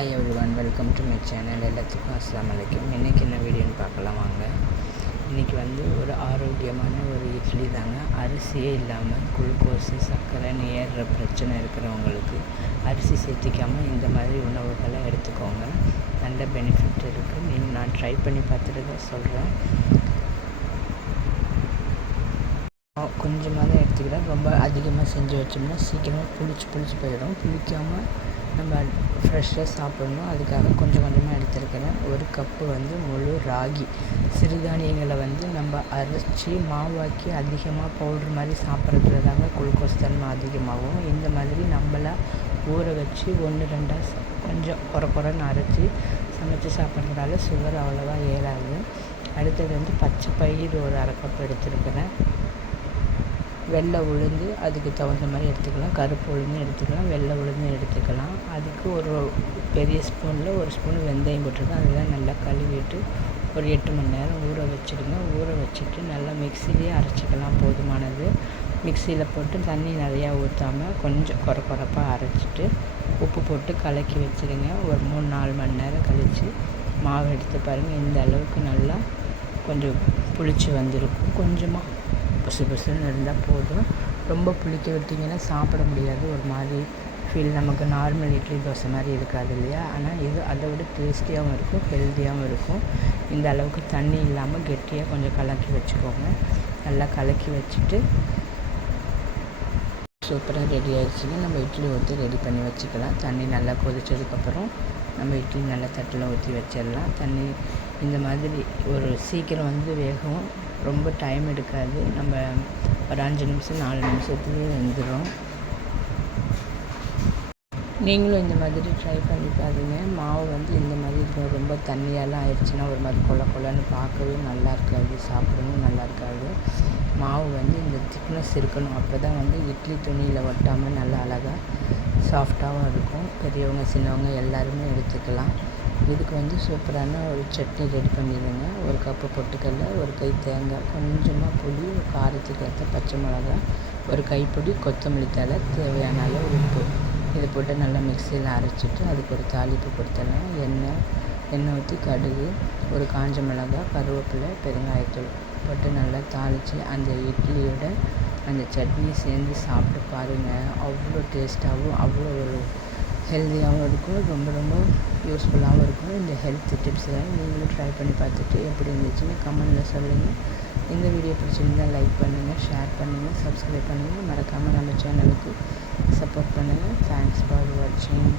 Hi everyone, welcome to my channel. எல்லாத்துக்கும் அஸ்ஸலாமு அலைக்கும். இன்றைக்கி என்ன வீடியோன்னு பார்க்கலாம் வாங்க. இன்றைக்கி ஒரு ஆரோக்கியமான ஒரு இட்லி தாங்க. அரிசியே இல்லாமல் குளுக்கோஸு சர்க்கரைன்னு ஏறுற பிரச்சனை இருக்கிறவங்களுக்கு அரிசி சேர்த்திக்காமல் இந்த மாதிரி உணவுகளை எடுத்துக்கோங்க. நல்ல பெனிஃபிட் இருக்குது. நான் ட்ரை பண்ணி பார்த்துட்டு தான் சொல்கிறேன். கொஞ்சமாக தான் எடுத்துக்கிறேன். ரொம்ப அதிகமாக செஞ்சு வச்சோம்னா சீக்கிரமாக புளிச்சு போயிடும். புளிக்காமல் நம்ம ஃப்ரெஷ்ஷாக சாப்பிடணும். அதுக்காக கொஞ்சம் கொஞ்சமாக எடுத்துருக்கிறேன். ஒரு கப்பு முழு ராகி சிறுதானியங்களை நம்ம அரைச்சி மாவாக்கி அதிகமாக பவுட்ரு மாதிரி சாப்பிட்றதுல தாங்க குளுக்கோஸ் தன்மை அதிகமாகும். இந்த மாதிரி நம்மளா ஊற வச்சு 1-2 கொஞ்சம் குறைன்னு அரைச்சி சமைச்சி சாப்பிட்றதுனால சுகர் அவ்வளோவா ஏறாது. அடுத்தது பச்சை பயிர் ஒரு 1/2 கப் எடுத்துருக்கிறேன். வெள்ளை உளுந்து அதுக்கு தகுந்த மாதிரி எடுத்துக்கலாம். கருப்பு உளுந்து எடுத்துக்கலாம், வெள்ளை உளுந்து எடுத்துக்கலாம். அதுக்கு ஒரு பெரிய ஸ்பூனில் 1 ஸ்பூன் வெந்தயம் போட்டிருக்கேன். அதெல்லாம் நல்லா கழுவிட்டு ஒரு 8 மணி நேரம் ஊற வச்சுடுங்க. ஊற வச்சுட்டு நல்லா மிக்சிலேயே அரைச்சிக்கலாம். போதுமானது. மிக்சியில் போட்டு தண்ணி நிறையா ஊற்றாமல் கொஞ்சம் குறைப்பாக அரைச்சிட்டு உப்பு போட்டு கலக்கி வச்சுடுங்க. ஒரு 3-4 மணி நேரம் கழித்து மாவு எடுத்து பாருங்கள். இந்த அளவுக்கு நல்லா கொஞ்சம் புளிச்சு வந்திருக்கும். கொஞ்சமாக புசுன்னு இருந்தால் போதும். ரொம்ப புளிக்க விட்டிங்கன்னா சாப்பிட முடியாது. ஒரு மாதிரி ஃபீல் நமக்கு நார்மல் இட்லி தோசை மாதிரி இருக்காது இல்லையா? ஆனால் இது அதை விட டேஸ்டியாகவும் இருக்கும், ஹெல்த்தியாகவும் இருக்கும். இந்த அளவுக்கு தண்ணி இல்லாமல் கெட்டியாக கொஞ்சம் கலக்கி வச்சுக்கோங்க. நல்லா கலக்கி வச்சுட்டு சூப்பராக ரெடி ஆகிடுச்சிங்க. நம்ம இட்லி ஊற்றி ரெடி பண்ணி வச்சுக்கலாம். தண்ணி நல்லா கொதிச்சதுக்கப்புறம் நம்ம இட்லி நல்லா தட்டில் ஊற்றி வச்சிடலாம். தண்ணி இந்த மாதிரி ஒரு சீக்கிரம் வேகும். ரொம்ப டைம் எடுக்காது. நம்ம ஒரு 5 நிமிஷம் 4 நிமிஷத்துலேயே வெந்துடும். நீங்களும் இந்த மாதிரி ட்ரை பண்ணி பாருங்க. மாவு இந்த மாதிரி இருக்கும். ரொம்ப தண்ணியெல்லாம் ஆயிடுச்சுன்னா ஒரு மாதிரி கொலன்னு பார்க்கவே நல்லா இருக்காது, சாப்பிடவும் நல்லா இருக்காது. மாவு இந்த திக்னஸ் இருக்கணும். அப்போ தான் இட்லி துணியில் ஒட்டாமல் நல்லா அழகாக சாஃப்டாகவும் இருக்கும். பெரியவங்க சின்னவங்க எல்லாருமே எடுத்துக்கலாம். இதுக்கு சூப்பரான ஒரு சட்னி ரெடி பண்ணிடுங்க. 1 கப்பு பொட்டுக்கடலை, 1 கை தேங்காய், கொஞ்சமாக புளி, காரத்துக்கு ஏற்ற பச்சை மிளகா, 1 கைப்பிடி கொத்தமல்லி தழை, தேவையான அளவு உப்பு. இது போட்டு நல்லா மிக்சியில் அரைச்சிட்டு அதுக்கு ஒரு தாளிப்பு கொடுத்துடலாம். எண்ணெய் ஊற்றி கடுகு, ஒரு காஞ்ச மிளகாய், கருவேப்பிலை, பெருங்காயத்தூள் போட்டு நல்லா தாளித்து அந்த இட்லியோட அந்த சட்னி சேர்ந்து சாப்பிட்டு பாருங்கள். அவ்வளோ டேஸ்ட்டாகவும் அவ்வளோ ஒரு ஹெல்த்தியாகவும் இருக்கும். ரொம்ப யூஸ்ஃபுல்லாகவும் இருக்கும். இந்த ஹெல்த் டிப்ஸை நீங்களும் ட்ரை பண்ணி பார்த்துட்டு எப்படி இருந்துச்சுன்னு கமெண்டில் சொல்லுங்கள். இந்த வீடியோ பிடிச்சிருந்தால் லைக் பண்ணுங்கள், ஷேர் பண்ணுங்கள், சப்ஸ்கிரைப் பண்ணுங்கள். மறக்காமல் நம்ம சேனலுக்கு சப்போர்ட் பண்ணுங்கள். தேங்க்ஸ் ஃபார் வாட்சிங்.